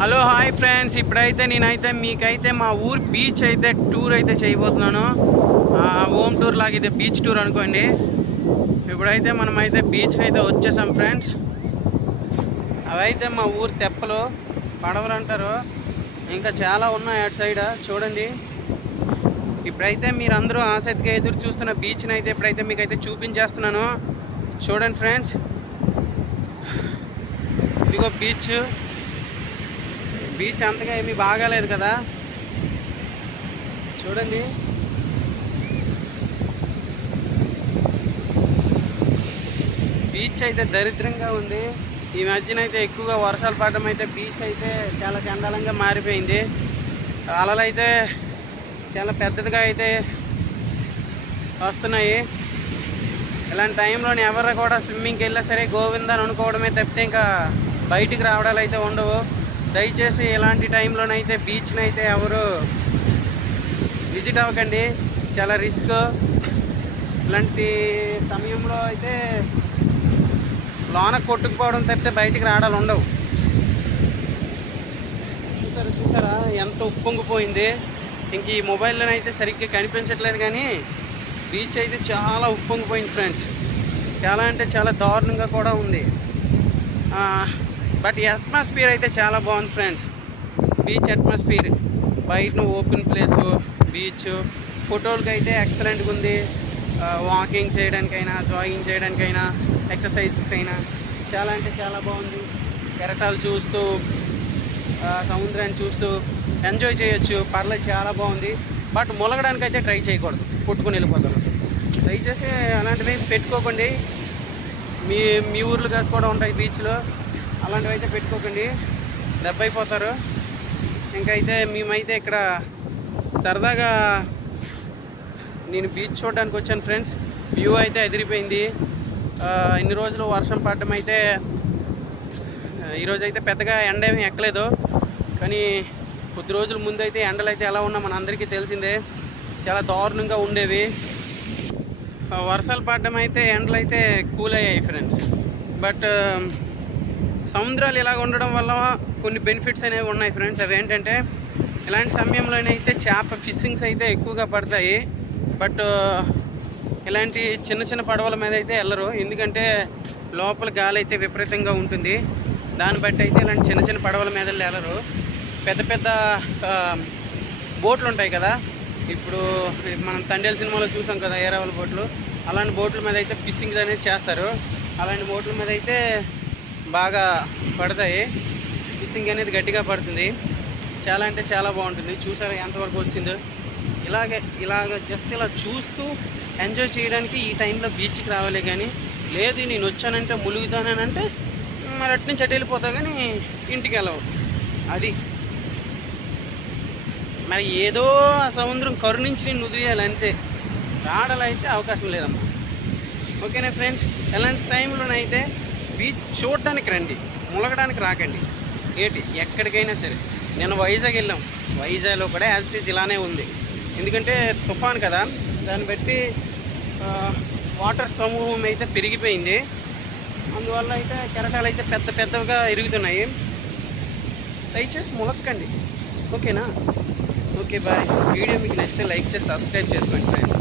Hello hi friends, ఇప్పుడైతే నేనైతే మీకైతే మా ఊరు బీచ్ అయితే టూర్ అయితే చేయబోతున్నాను. హోమ్ టూర్ లాగా ఇది బీచ్ టూర్ అనుకోండి. ఇప్పుడైతే మనమైతే బీచ్కి అయితే వచ్చేసాం ఫ్రెండ్స్. అవైతే మా ఊరు తెప్పలు పడవలు అంటారు, ఇంకా చాలా ఉన్నాయి అటు సైడ్ చూడండి. ఇప్పుడైతే మీరందరూ ఆసక్తిగా ఎదురు చూస్తున్న బీచ్ని అయితే ఇప్పుడైతే మీకైతే చూపించేస్తున్నాను. చూడండి ఫ్రెండ్స్, ఇదిగో బీచ్ అంతగా ఏమీ బాగాలేదు కదా, చూడండి. బీచ్ అయితే దరిద్రంగా ఉంది. ఈ మధ్యన అయితే ఎక్కువగా వర్షాలు పడడం అయితే బీచ్ అయితే చాలా చండాలంగా మారిపోయింది. అలలు అయితే చాలా పెద్దదిగా అయితే వస్తున్నాయి. ఇలాంటి టైంలోని ఎవరు కూడా స్విమ్మింగ్కి వెళ్ళా సరే గోవిందని అనుకోవడమే తప్పితే ఇంకా బయటికి రావడాలు అయితే ఉండవు. దయచేసి ఇలాంటి టైంలోనైతే బీచ్ని అయితే ఎవరు విజిట్ అవ్వకండి, చాలా రిస్క్. ఇలాంటి సమయంలో అయితే లోన కొట్టుకుపోవడం తప్పితే బయటికి రావడాలు ఉండవు. చూసారా ఎంత ఉప్పొంగిపోయింది. ఇంక ఈ మొబైల్లోనైతే సరిగ్గా కనిపించట్లేదు, కానీ బీచ్ అయితే చాలా ఉప్పొంగిపోయింది ఫ్రెండ్స్. చాలా అంటే చాలా దారుణంగా కూడా ఉంది. బట్ అట్మాస్ఫియర్ అయితే చాలా బాగుంది ఫ్రెండ్స్. బీచ్ అట్మాస్ఫియర్ బయట ఓపెన్ ప్లేసు, బీచ్ ఫోటోలకి అయితే ఎక్సలెంట్గా ఉంది. వాకింగ్ చేయడానికైనా, జాగింగ్ చేయడానికైనా, ఎక్సర్సైజెస్ అయినా చాలా అంటే చాలా బాగుంది. కెరటాలు చూస్తూ సముద్రాన్ని చూస్తూ ఎంజాయ్ చేయొచ్చు, పర్లేదు చాలా బాగుంది. బట్ ములగడానికి అయితే ట్రై చేయకూడదు, కొట్టుకుని వెళ్ళిపోతారు. దయచేసి అలాంటివి పెట్టుకోకండి. మీ ఊర్లు కాసి కూడా ఉంటాయి బీచ్లో, అలాంటివి అయితే పెట్టుకోకండి, దెబ్బ అయిపోతారు. ఇంకైతే మేమైతే ఇక్కడ సరదాగా నేను బీచ్ చూడడానికి వచ్చాను ఫ్రెండ్స్. వ్యూ అయితే ఎదిరిపోయింది. ఇన్ని రోజులు వర్షం పడడం అయితే ఈరోజు అయితే పెద్దగా ఎండ ఏమీ ఎక్కలేదు, కానీ కొద్ది రోజుల ముందు అయితే ఎండలు అయితే ఎలా ఉన్నా మన అందరికీ తెలిసిందే, చాలా దారుణంగా ఉండేవి. వర్షాలు పడడం అయితే ఎండలు అయితే కూల్ అయ్యాయి ఫ్రెండ్స్. బట్ సముద్రాలు ఇలాగ ఉండడం వల్ల కొన్ని బెనిఫిట్స్ అనేవి ఉన్నాయి ఫ్రెండ్స్. అవి ఏంటంటే ఇలాంటి సమయంలోనైతే ఫిషింగ్స్ అయితే ఎక్కువగా పడతాయి. బట్ ఇలాంటి చిన్న చిన్న పడవల మీద అయితే వెళ్ళరు, ఎందుకంటే లోపల గాలి అయితే విపరీతంగా ఉంటుంది. దాన్ని బట్టి అయితే ఇలాంటి చిన్న చిన్న పడవల మీద వెళ్ళరు. పెద్ద పెద్ద బోట్లు ఉంటాయి కదా, ఇప్పుడు మనం తండేల్ సినిమాలో చూసాం కదా ఏరావల బోట్లు, అలాంటి బోట్ల మీద అయితే ఫిషింగ్ అనేది చేస్తారు. అలాంటి బోట్ల మీద అయితే బాగా పడతాయి, ఫిషింగ్ అనేది గట్టిగా పడుతుంది. చాలా అంటే చాలా బాగుంటుంది. చూసారా ఎంతవరకు వచ్చిందో. ఇలాగ జస్ట్ ఇలా చూస్తూ ఎంజాయ్ చేయడానికి ఈ టైంలో బీచ్కి రావాలి, కానీ లేదు నేను వచ్చానంటే ములుగుతానంటే మరి అటు నుంచి అటు వెళ్ళిపోతావు, కానీ ఇంటికి వెళ్ళవు. అది మరి ఏదో ఆ సముద్రం కరుణించి నేను వదిలేయాలంతే, రావడాలైతే అవకాశం లేదమ్మా. ఓకేనా ఫ్రెండ్స్, ఎలాంటి టైంలోనైతే బీచ్ చూడటానికి రండి, ములగడానికి రాకండి. ఎక్కడికైనా సరే. నేను వైజాగ్ వెళ్ళాం, వైజాగ్లో కూడా యాజ్ ఇట్ ఈజ్ ఇలానే ఉంది. ఎందుకంటే తుఫాన్ కదా, దాన్ని బట్టి వాటర్ సమూహం అయితే పెరిగిపోయింది. అందువల్ల అయితే కెరటాలు అయితే పెద్ద పెద్దగా ఇరుగుతున్నాయి. దయచేసి ములక్కండి, ఓకేనా? Okay bye. వీడియో మీకు నచ్చితే లైక్ చేసి సబ్స్క్రైబ్ చేసుకోండి ఫ్రెండ్స్.